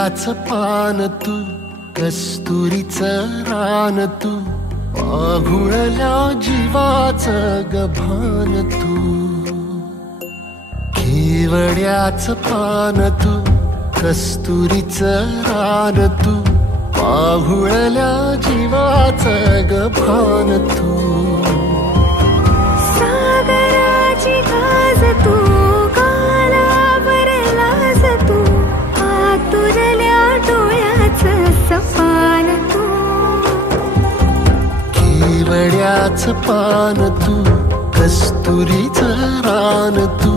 केवड्याचं पान तू, कस्तुरीचं रान तू, आघुळल्या जीवाचं गभान तू. केवड्याचं पान तू, कस्तुरीचं रान तू, आघुळल्या जीवाचं गभान तू. सागराची गाज तू, कालावरलास तू, आतुरल्या डोळ्याचं सपान तू. केवड्याचं पान तू, कस्तुरीचं रान तू,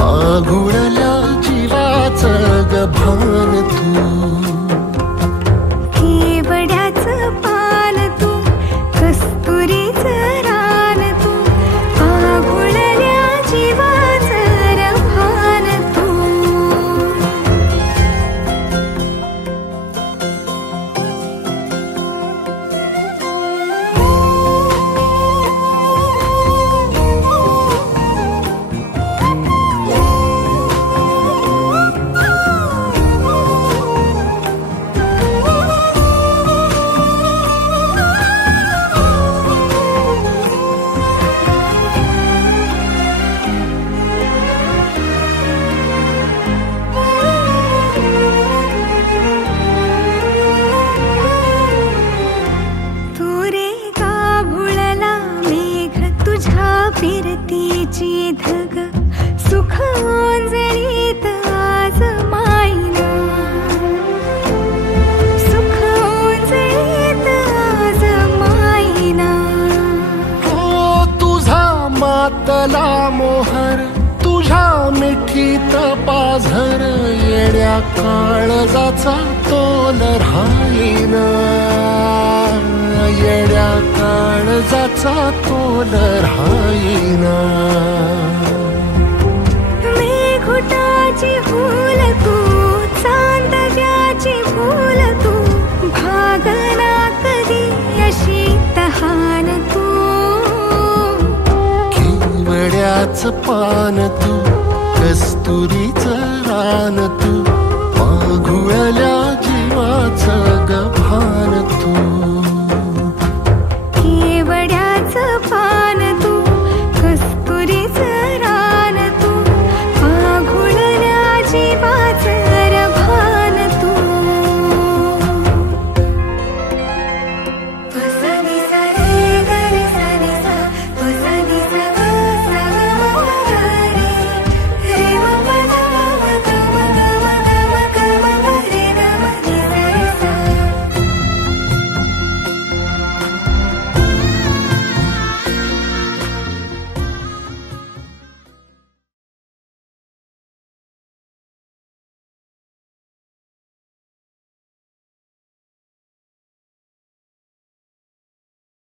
आघुळल्या जीवाचं गभान तू. केवड्याचं पान तू, कस्तुरीचं रान तू, आघुळल्या जीवाचं रभान तू. फिरतीची धग सुख ओंजळीत आज मायना, सुख ओंजळीत आज मायना. हो तुझा मातला मोहर, तुझ्या मिठीत पाझर, येड्या काळजाचा तोल राहीना, येड्या काळजाचा तोल राहीना. मेघुटाची फूल तू, चांदव्याची फूल तू, भागना कधी अशी तहान तू. केवड्याचं पान तू,